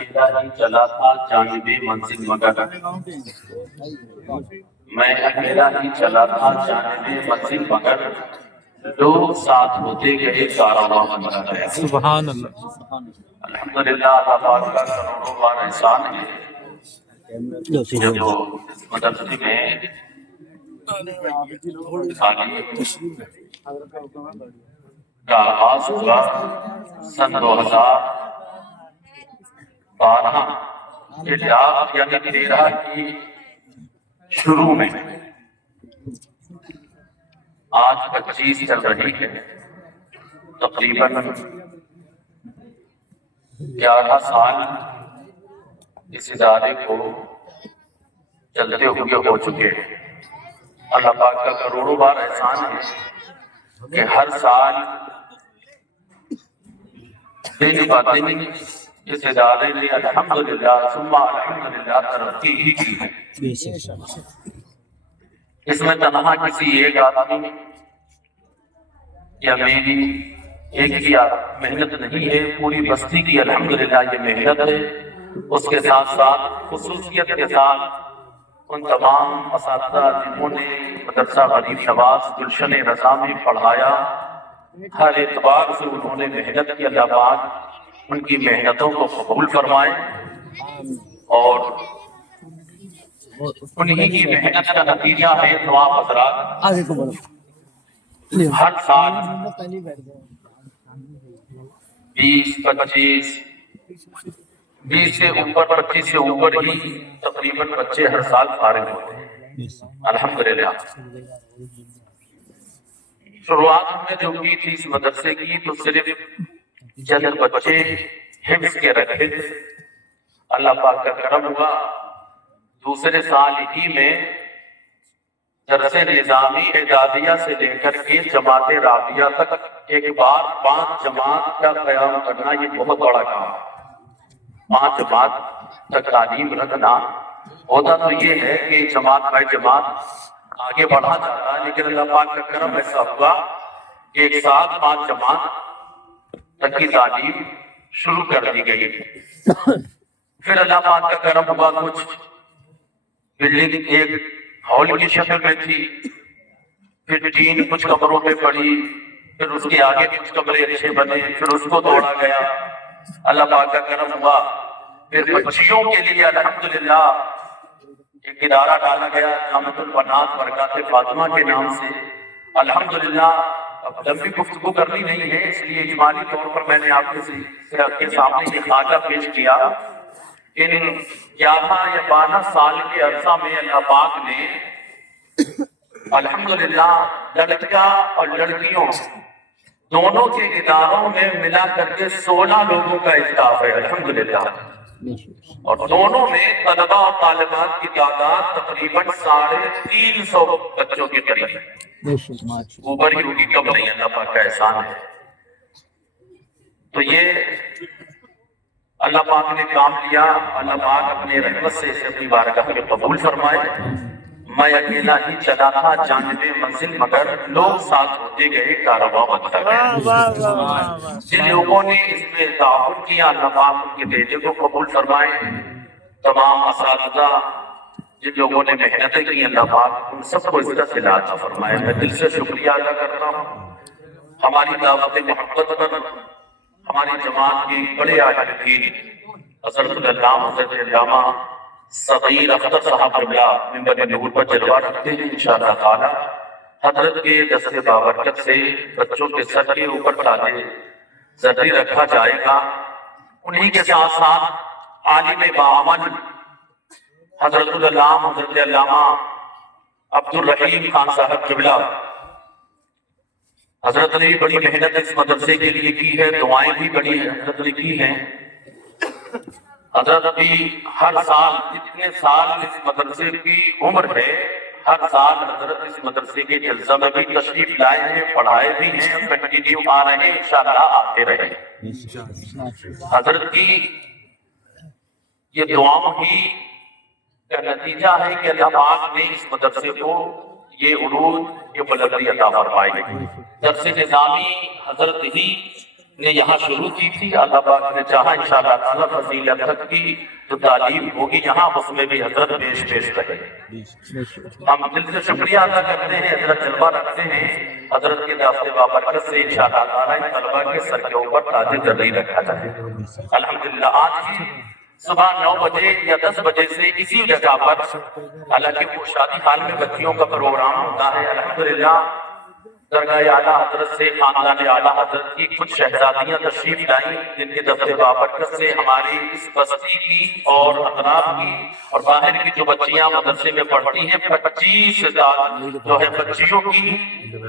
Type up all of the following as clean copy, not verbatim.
اکیلا ہی چلا تھا جانب منزل مگر، میں اکیلا ہی چلا تھا جانب منزل مگر، لوگ ساتھ ہوتے گئے کارواں بنتا گیا۔ سبحان اللہ۔ الحمدللہ اللہ پاک کا کروڑوں بار احسان ہے کہ جو اس مدرسے میں تعلیم کا آغاز ہوا سن 2012 کے لاکھ یعنی 13 کی شروع میں، آج 25 چل رہی ہے، تقریباً 11 سال اس ادارے کو چلتے ہوئے ہو چکے ہیں۔ اللہ پاک کا کروڑوں بار احسان ہے کہ ہر سال دن بہ دن اس ادارے نے الحمدللہ ثم الحمدللہ ترقی ہی کی ہے۔ اس میں تنہا کسی ایک آدمی یا میری ایک کی محنت نہیں ہے، پوری بستی کی الحمدللہ یہ محنت ہے۔ اس کے ساتھ ساتھ خصوصیت کے ساتھ ان تمام اساتذہ جنہوں نے مدرسہ غریب نواز گلشن رضا میں پڑھایا، ہر اعتبار سے انہوں نے محنت کی، اللہ پاک ان کی محنتوں کو قبول فرمائے اور انہی کی محنت کا نتیجہ ہے تو آپ حضرات ہر سال 20 سے اوپر 25 سے اوپر ہی تقریباً بچے ہر سال فارغ ہوتے ہیں الحمدللہ۔ شروعات ہم نے جو کی تھی اس مدرسے کی تو صرف چند بچے حفظ کے رکھے تھے، اللہ پاک کا کرم ہوا دوسرے سال ہی میں درس نظامی اعدادیہ سے لے کر کے جماعت رابعہ تک ایک بار 5 جماعت کا قیام کرنا یہ بہت بڑا کام ہے۔ 5 جماعت تک تعلیم رکھنا ہوتا تو یہ ہے کہ جماعت بائی جماعت آگے بڑھا جاتا ہے، لیکن اللہ پاک کا کرم ایسا ہوا کہ ایک ساتھ 5 جماعت تک کی تعلیم شروع کر دی گئی۔ پھر اللہ پاک کا کرم ہوا کچھ بلڈنگ ایک ہال کی شکل میں تھی، پھر ٹین کچھ کمروں پہ پڑی، پھر اس کے آگے کچھ کمرے اچھے بنے، پھر اس کو توڑا گیا، اللہ پاک کا کرم ہوا۔ پھر بچیوں کے لیے الحمدللہ ایک ادارہ ڈالا گیا جامعۃ البنات برکات فاطمہ کے نام سے، الحمدللہ۔ اب لمبی گفتگو کرنی نہیں ہے، اس لیے اجمالی طور پر میں نے آپ کے سامنے یہ خاکہ پیش کیا۔ ان 11 یا 12 سال کے عرصہ میں اللہ پاک نے الحمدللہ لڑکیاں اور لڑکیوں دونوں کے اداروں میں ملا کر کے 16 لوگوں کا اسٹاف ہے الحمدللہ، اور دونوں میں طلبہ اور طالبات کی تعداد تقریباً 350 بچوں کے قریب ہے، اوپر ہی ہوگی کم نہیں، اللہ پاک کا احسان ہے۔ تو یہ اللہ پاک نے کام لیا، اللہ پاک اپنے رحمت سے اسے اپنی بارگاہ میں قبول فرمائے۔ میں اکیلا ہی چلا تھا جانب منزل مگر، لوگ ساتھ ہوتے گئے کارواں بنتا گیا۔ جن لوگوں نے اس میں تعاون کیا اللہ پاک ان کے بیٹے کو قبول فرمائے، تمام اساتذہ جن لوگوں نے محنتیں کی اللہ پاک ان سب کو عزت سے عطا فرمائے۔ میں دل سے شکریہ ادا کرتا ہوں ہماری دعوت محبت پر ہماری جماعت کے بڑے عالم دین حضرت العلامہ حضرت علامہ صغیر اختر صاحب قبلہ منبر نور پر جلوہ رکھتے ہیں انشاءاللہ تعالی۔ حضرت کے دست بابرکت سے بچوں کے سر کے اوپر تاج زرعی رکھا جائے گا، انہی کے ساتھ ساتھ عالم باعمل حضرت العلامہ حضرت علامہ عبدالرحیم خان صاحب قبلہ، حضرت نے بڑی محنت اس مدرسے کے لیے کی ہے، دعائیں بھی بڑی حضرت نے کی ہیں۔ حضرت بھی ہر سال جتنے سال اس مدرسے کی عمر ہے، ہر سال حضرت اس مدرسے کے جلسہ میں بھی تشریف لائے ہیں، پڑھائے بھی ہیں، کنٹینیو آ رہے ہیں، انشاءاللہ آتے رہیں۔ حضرت کی یہ دعاؤں ہی کا نتیجہ ہے کہ اللہ پاک نے اس مدرسے کو یہ عروج، یہ بلندی عطا فرمائی۔ درس نظامی حضرت ہی نے یہاں شروع کی تھی، اللہ پاک نے چاہا انشاءاللہ تعالیٰ فضیل تک کی جو تعلیم ہوگی یہاں اس میں بھی حضرت پیش رہے۔ ہم دل سے شکریہ ادا کرتے ہیں، حضرت جلوہ رکھتے ہیں، حضرت کے دافت بابرکت سے انشاءاللہ تعالیٰ ان طلبہ کے سر کے اوپر تاج زرعی رکھا جائے۔ الحمدللہ آج کی صبح 9 بجے یا 10 بجے سے اسی جگہ پر، حالانکہ وہ شادی حال میں بچیوں کا پروگرام ہوتا ہے، الحمدللہ درگاہ اعلیٰ حضرت سے خاندان اعلیٰ حضرت کی کچھ شہزادیاں تشریف لائیں جن کے دفتے بابرکت سے ہماری اس بستی کی اور اطراف کی اور باہر کی جو بچیاں مدرسے میں پڑھتی ہیں 25 جو ہے بچیوں کی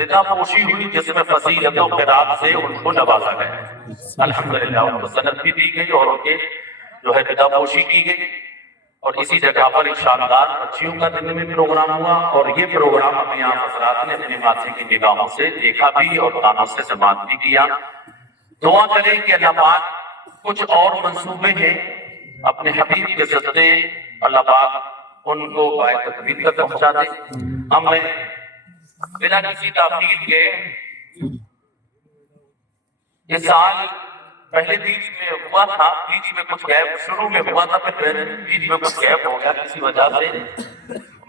رضا پوشی ہوئی جس میں فضیلت و قرات سے ان کو نوازا گیا۔ الحمدللہ ان کو سند بھی دی گئی اور ان کے جو ہے رضا پوشی کی گئی، اور اسی جگہ پر ایک شاندار بچیوں کا دن میں پروگرام ہوا، اور یہ پروگرام اپنے آپ حضرات نے اپنے ماتھے کی نگاہوں سے دیکھا بھی اور کانوں سے سماعت بھی کیا۔ دعا کریں کہ اللہ پاک کچھ اور منصوبے ہیں اپنے حبیب کے صدقے اللہ پاک ان کو بائے تکمیل تک پہنچا دے۔ ہم میں بنا کسی تاخیر کے یہ سال پہلے بیچ میں ہوا تھا، بیچ میں کچھ گیپ شروع میں ہوا تھا، پھر بیچ میں کچھ گیپ ہو گیا کسی وجہ سے۔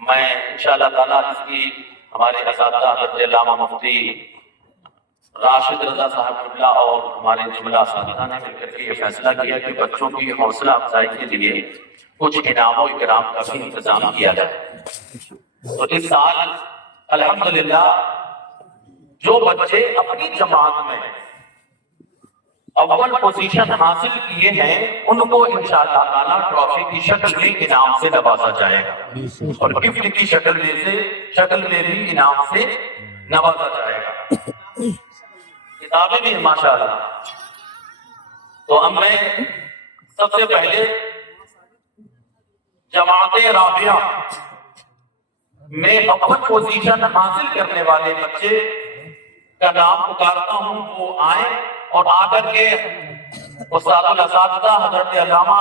میں انشاءاللہ تعالیٰ اس کی ہمارے اساتذہ حضرت علامہ مفتی راشد رضا صاحب قبلہ اور ہمارے جملہ اساتذہ نے مل کر کے یہ فیصلہ کیا کہ بچوں کی حوصلہ افزائی کے لیے کچھ انعام و اکرام کا بھی انتظام کیا جائے۔ تو اس سال الحمدللہ جو بچے اپنی جماعت میں اول پوزیشن حاصل کیے ہیں ان کو انشاءاللہ تعالیٰ ٹرافی کی شکل میں انعام سے نوازا جائے گا، اور گفٹ کی شکل میں بھی انعام سے نوازا جائے گا، کتابیں بھی ماشاءاللہ۔ تو ہم میں سب سے پہلے جماعت رابعہ میں اول پوزیشن حاصل کرنے والے بچے کا نام پکارتا ہوں، وہ آئیں اور آ کر کے استاد الاساتذہ حضرت علامہ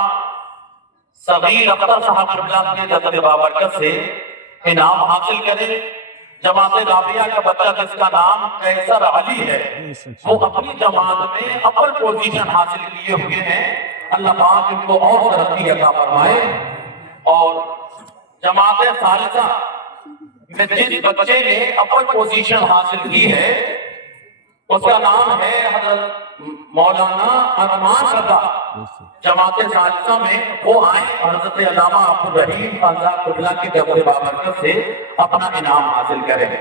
صغیر اختر صاحب قبلہ کے دفتر بابرکت سے انعام حاصل کریں۔ جماعت رابعہ کا بچہ جس کا نام قیصر علی ہے وہ اپنی جماعت میں اول پوزیشن حاصل کیے ہوئے ہیں، اللہ پاک ان کو اور ترقی عطا فرمائے۔ اور جماعت ثالثہ میں جس بچے نے اول پوزیشن حاصل کی ہے اس کا نام ہے حضرت مولانا ارمان رضا، جماعت ثالثہ میں وہ آئیں حضرت علامہ عبدالرحیم خان صاحب قبلہ کی دفتر بابرکت سے اپنا انعام حاصل کریں۔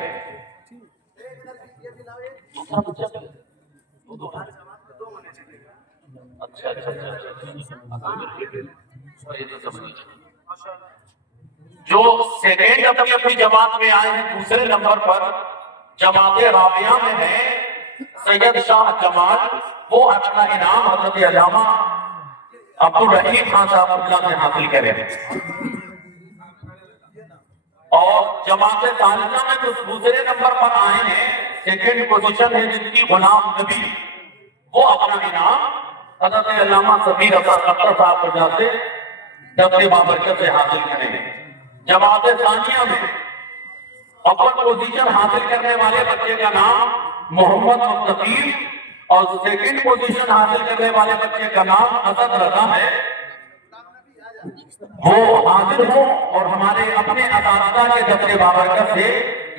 جو سیکنڈ اپنی جماعت میں آئے ہیں دوسرے نمبر پر جماعت رابعہ میں ہے سید شاہ جمال، وہ اپنا انعام حضرت علامہ عبدالرحیم خان صاحب قبلہ سے حاصل کریں۔ اور جماعت ثالثہ میں جو دوسرے نمبر پر آئے ہیں سیکنڈ پوزیشن ہے جن کی غلام نبی، وہ اپنا انعام حضرت علامہ صغیر اختر صاحب قبلہ سے دفتر بابرکت سے حاصل کریں گے۔ جماعت ثانیہ میں اول پوزیشن حاصل کرنے والے بچے کا نام محمد مستقیم اور سیکنڈ پوزیشن حاصل کرنے والے بچے کا نام اسد رضا ہے، وہ حاضر ہوں اور ہمارے اپنے اساتذہ کے دفتر بابرکت سے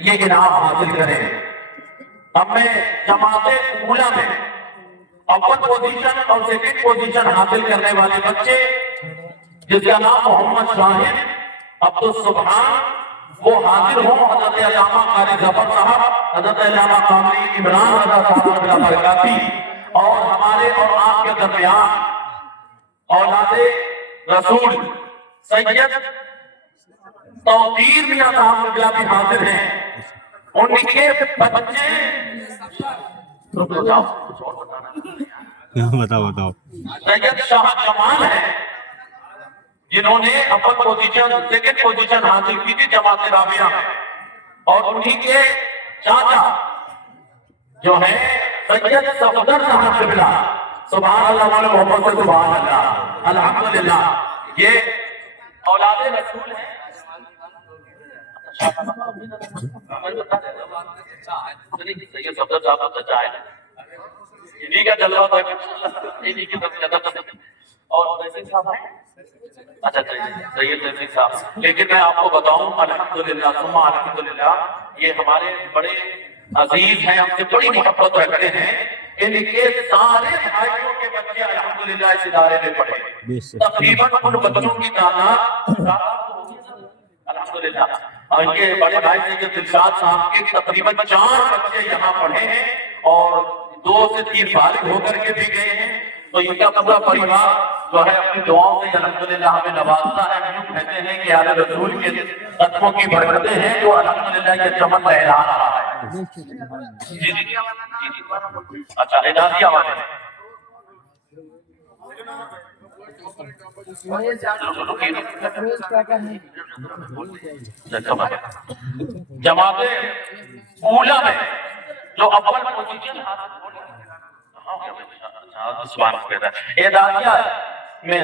یہ انعام حاصل کریں۔ اب میں جماعت اولیٰ میں اول پوزیشن اور سیکنڈ پوزیشن حاصل کرنے والے بچے جس کا نام محمد شاہد عبدالسبحان، وہ حاضر ہوں حضرت علامہ قاری ظفر صاحب، حضرت علامہ قامری عمران رضا صاحب برکاتی، اور ہمارے اور آپ کے درمیان اولاد رسول سید توقیر میاں صاحب قبلہ بھی حاضر ہیں۔ ان کے بچے بتاؤ سید شاہ جمال ہیں جنہوں نے اول پوزیشن سیکنڈ پوزیشن حاصل کی تھی جماعت رابعہ میں، اور انہی کے چاچا جو ہیں سید صفدر صاحب قبلہ، سبحان اللہ والے محبت سے سبحان اللہ، الحمدللہ یہ اولاد رسول ہیں۔ سید صفدر صاحب کا چچا ہے۔ انہیں کا جلوہ تھا انہیں کی طرف. اور ویسے صاحب ہیں اچھا سید نفیس صاحب. لیکن میں آپ کو بتاؤں الحمدللہ ثم الحمدللہ یہ ہمارے بڑے عزیز ہیں, ہم سے بڑی محبت رکھتے ہیں. ان کے سارے بھائیوں کے بچے الحمدللہ اس ادارے میں پڑھے. تقریباً ان بچوں کی تعداد الحمدللہ, اور ان کے بڑے بھائی سید دلشاد صاحب کے تقریباً 4 بچے یہاں پڑھے ہیں اور 2 سے 3 فارغ ہو کر کے بھی گئے ہیں. تو ان کا پورا پریوار جو ہے اپنی دعاؤں سے الحمدللہ ہمیں نوازتا ہے. ہم یوں کہتے ہیں کہ آل رسول کے قدموں کی برکتیں ہیں جو الحمدللہ یہ چمن لہرا رہا ہے. جی جی اچھا اعدادیہ والے جماعت اولیٰ میں جو اول پوزیشن اعدادیہ میں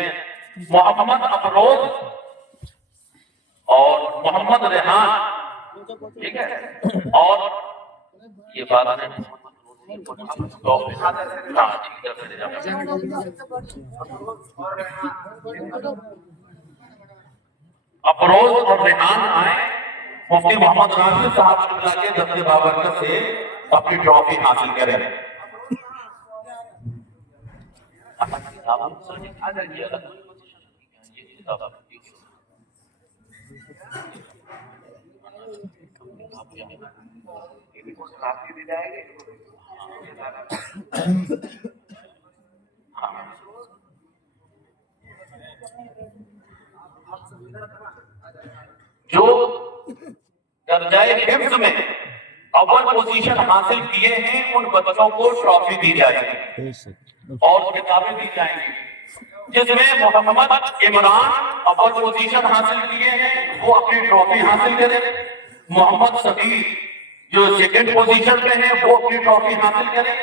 محمد افروز اور محمد ریحان, ٹھیک ہے, اور یہ بات ہے افروز اور ریحان آئے مفتی محمد راشد صاحب کے دفتر بابرکت سے اپنی ٹرافی حاصل کریں. جو درجہ حفظ میں اول پوزیشن حاصل کیے ہیں ان بچوں کو ٹرافی دی جائے گی اور کتابیں دی جائیں گی, جس میں محمد عمران اول پوزیشن حاصل کیے ہیں وہ اپنی ٹرافی حاصل کریں. محمد صغیر جو سیکنڈ پوزیشن پہ ہیں وہ اپنی ٹرافی حاصل کریں.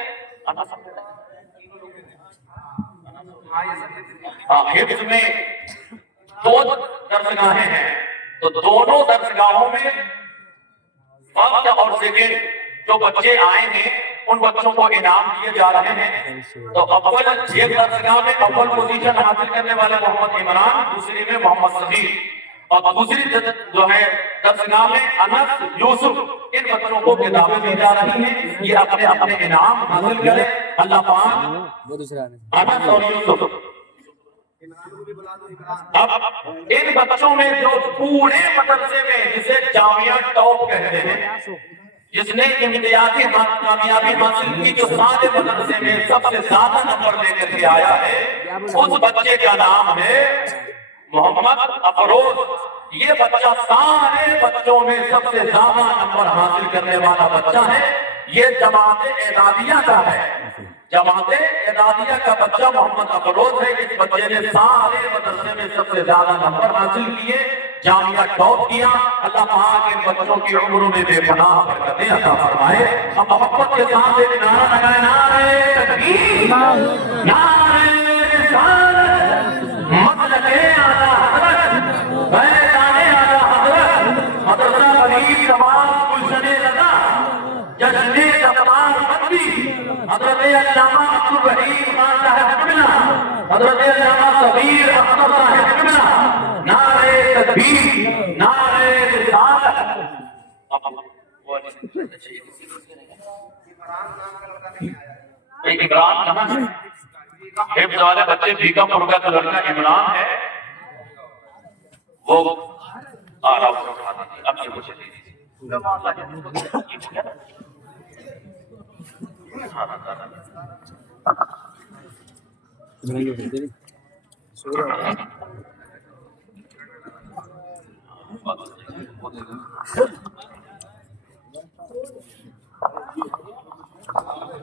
حفظ میں 2 درسگاہیں ہیں تو دونوں درسگاہوں میں فرسٹ اور سیکنڈ جو بچے آئے ہیں ان بچوں کو انعام دیے جا رہے ہیں. تو اول ایک درسگاہ میں اول پوزیشن حاصل کرنے والے محمد عمران, دوسری میں محمد صغیر, اور دوسری جو ہے درسگاہ میں انس یوسف. ان بچوں کو کتابیں دی جا رہی ہیں, یہ اپنے اپنے انعام حاصل کریں. اللہ پاک انس اور یوسف. اب ان بچوں میں جو پورے مدرسے میں جسے جامعہ ٹاپ کہتے ہیں, جس نے امتیازی کامیابی حاصل کی, جو سارے مدرسے میں سب سے زیادہ نمبر لے کر کے آیا ہے, اس بچے کا نام ہے محمد افروز. یہ بچہ سارے بچوں میں سب سے زیادہ نمبر حاصل کرنے والا بچہ ہے. یہ جماعت اعدادیہ کا ہے. جماعت اعدادیہ کا بچہ محمد افروز ہے. اس بچے نے سارے مدرسے میں سب سے زیادہ نمبر حاصل کیے, جامعہ ٹاپ کیا. اللہ پاک ان بچوں کی عمروں میں بے پناہ برکتیں عطا فرمائے. ہم محبت کے ساتھ ایک نعرہ لگائے, نعرہ تکبیر, نعرہ رسالت, مسلک اعلیٰ حضرت, بیان اعلیٰ حضرت, مدرسہ بنی تمام گلشن رضا, جشن جبار بدری, حضرت علامہ عبدالرحیم خان صاحب قبلہ, حضرت علامہ صغیر اختر صاحب قبلہ. نعرہ تکبیر, نعرہ رسالت. عمران کہاں ہے؟ حفظ والے بچے بیگم پور کا لڑکا عمران ہے, وہ اب سے مجھے